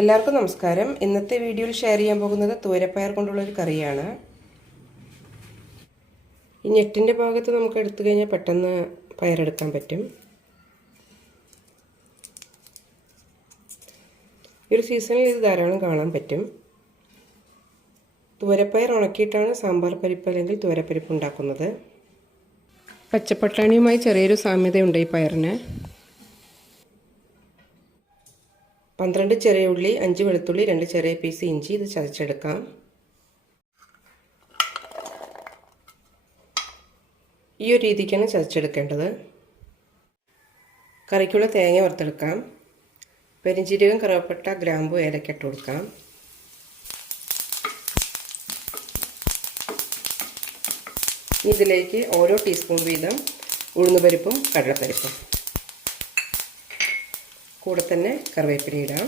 എല്ലാവർക്കും നമസ്കാരം. ഇന്നത്തെ വീഡിയോയിൽ ഷെയർ ചെയ്യാൻ പോകുന്നത് തൂരപ്പയർ കൊണ്ടുള്ള ഒരു കറിയാണ്. ഈ ഞെട്ടിന്റെ ഭാഗത്ത് നമുക്ക് എടുത്തു കഴിഞ്ഞാൽ പെട്ടെന്ന് പയറെടുക്കാൻ പറ്റും. ഈ ഒരു സീസണിൽ ഇത് ധാരാളം കാണാൻ പറ്റും. തൂരപ്പയർ ഉണക്കിയിട്ടാണ് സാമ്പാർ പരിപ്പ് അല്ലെങ്കിൽ തൂരപ്പരിപ്പ് ഉണ്ടാക്കുന്നത്. പച്ചപ്പട്ടാണിയുമായി ചെറിയൊരു സാമ്യതയുണ്ട് ഈ പയറിന്. പന്ത്രണ്ട് ചെറിയ ഉള്ളി അഞ്ച് വെളുത്തുള്ളി രണ്ട് ചെറിയ പീസ് ഇഞ്ചി ഇത് ചതച്ചെടുക്കാം. ഈ ഒരു രീതിക്കാണ് ചതച്ചെടുക്കേണ്ടത്. കറിക്കുള്ള തേങ്ങ വറുത്തെടുക്കാം. പെരിഞ്ചീരകം കറുവപ്പട്ട ഗ്രാമ്പു ഏലക്ക ഇട്ട് കൊടുക്കാം. ഇതിലേക്ക് ഓരോ ടീസ്പൂൺ വീതം ഉഴുന്നുപരിപ്പും കടലപ്പരിപ്പും. കൂടെ തന്നെ കറിവേപ്പില ഇടാം.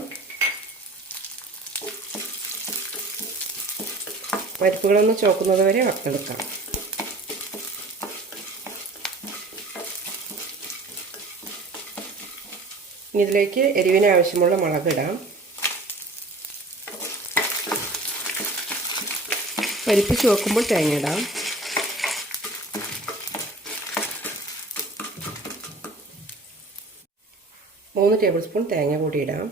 പരിപ്പുകളൊന്ന് ചോക്കുന്നത് വരെ വറുത്തെടുക്കാം. ഇനി ഇതിലേക്ക് എരിവിന് ആവശ്യമുള്ള ഇടാം. പരിപ്പ് ചോക്കുമ്പോൾ തേങ്ങ ഇടാം. മൂന്ന് ടേബിൾ സ്പൂൺ തേങ്ങ കൂടി ഇടാം.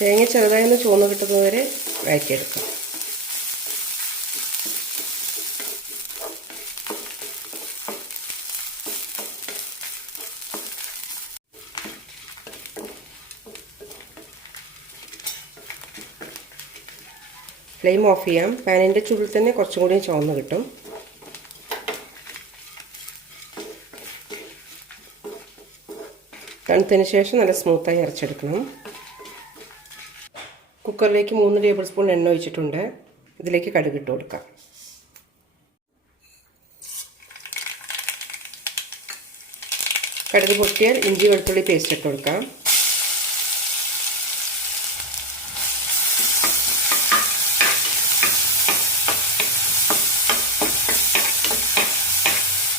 തേങ്ങ ചെറുതായി ഒന്ന് ചുവന്ന് കിട്ടുന്നതുവരെ വഴറ്റിയെടുക്കാം. ഫ്ലെയിം ഓഫ് ചെയ്യാം. പാനിന്റെ ചൂടിൽ തന്നെ കുറച്ചും കൂടി ചുവന്ന് കിട്ടും. തണുത്തതിന് ശേഷം നല്ല സ്മൂത്തായി അരച്ചെടുക്കണം. കുക്കറിലേക്ക് മൂന്ന് ടേബിൾ സ്പൂൺ എണ്ണ ഒഴിച്ചിട്ടുണ്ട്. ഇതിലേക്ക് കടുക് ഇട്ട് കൊടുക്കാം. കടുക് പൊട്ടിയാൽ ഇഞ്ചി വെളുത്തുള്ളി പേസ്റ്റ് ഇട്ട് കൊടുക്കാം.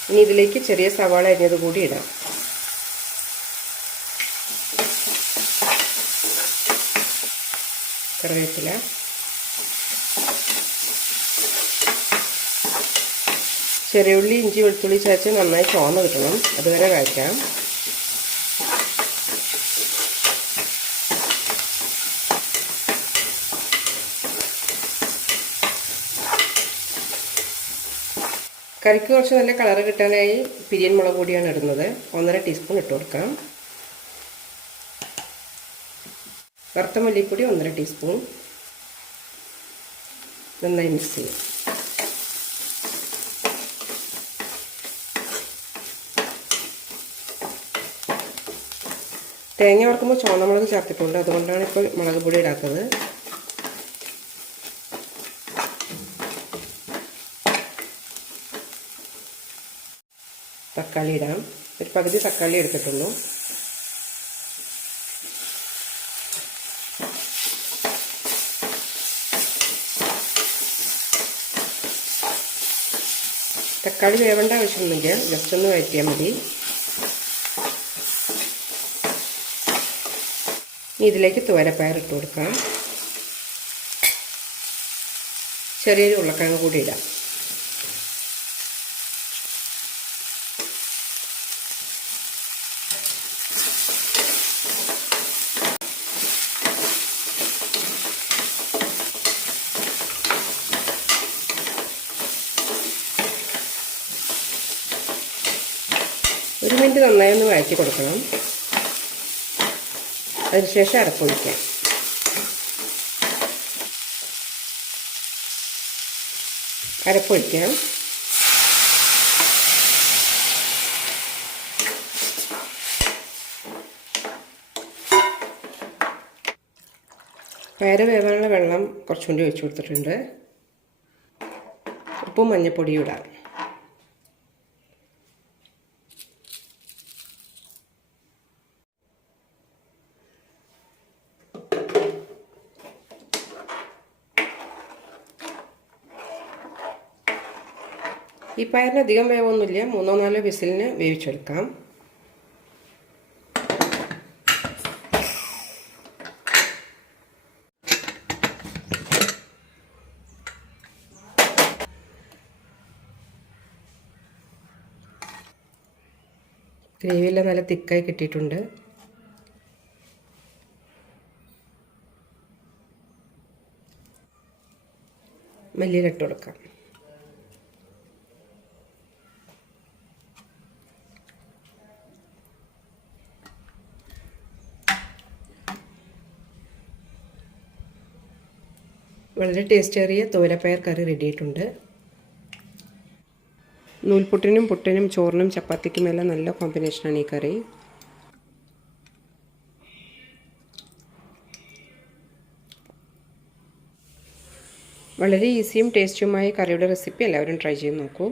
ഇനി ഇതിലേക്ക് ചെറിയ സവാള അരിഞ്ഞത് കൂടി ഇടാം. കറിവേപ്പില. ചെറിയുള്ളി ഇഞ്ചി വെളുത്തുള്ളി ചേർത്ത് നന്നായി ചോന്ന് കിട്ടണം. അതുവരെ കഴിക്കാം കറിക്ക് കുറച്ച് നല്ല കളർ കിട്ടാനായി പിരിയൻ മുളക് പൊടിയാണ് ഇടുന്നത്. ഒന്നര ടീസ്പൂൺ ഇട്ട് കൊടുക്കാം. വറുത്ത മല്ലിപ്പൊടി ഒന്നര ടീസ്പൂൺ. നന്നായി മിക്സ് ചെയ്യും. തേങ്ങ വറുക്കുമ്പോൾ ചുവന്നമുളക് ചേർത്തിട്ടുണ്ട്. അതുകൊണ്ടാണ് ഇപ്പോൾ മുളക് പൊടി ഇടാത്തത്. തക്കാളി ഇടാം. ഒരു പകുതി തക്കാളി എടുത്തിട്ടുള്ളൂ. തക്കാളി വേവേണ്ട ആവശ്യമൊന്നുമില്ല ജസ്റ്റ് ഒന്ന് വഴറ്റിയാൽ മതി. ഇതിലേക്ക് തുവരപ്പയർ ഇട്ട് കൊടുക്കാം. ചെറിയൊരു ഉരുളക്കിഴങ്ങ് കൂടി ഇടാം. ഒരു മിനിറ്റ് നന്നായി ഒന്ന് വഴറ്റി കൊടുക്കണം. അതിനുശേഷം അടപ്പൊഴിക്കാം അരപ്പൊഴിക്കാം പേര വേവാനുള്ള വെള്ളം കുറച്ചുകൂടി ഒഴിച്ചു കൊടുത്തിട്ടുണ്ട്. ഉപ്പും മഞ്ഞൾപ്പൊടിയും ഇടാം. ഈ പയറിന് അധികം വേവൊന്നുമില്ല. മൂന്നോ നാലോ വിസിലിന് വേവിച്ചെടുക്കാം. ഗ്രേവിയെല്ലാം നല്ല തിക്കായി കിട്ടിയിട്ടുണ്ട്. മല്ലിയിലിട്ട് കൊടുക്കാം. വളരെ ടേസ്റ്റേറിയ തോരപ്പയർ കറി റെഡിയായിട്ടുണ്ട്. നൂൽപുട്ടിനും പുട്ടിനും ചോറിനും ചപ്പാത്തിക്കുമെല്ലാം നല്ല കോമ്പിനേഷനാണ് ഈ കറി. വളരെ ഈസിയും ടേസ്റ്റിയുമായ കറിയുടെ റെസിപ്പി എല്ലാവരും ട്രൈ ചെയ്ത് നോക്കൂ.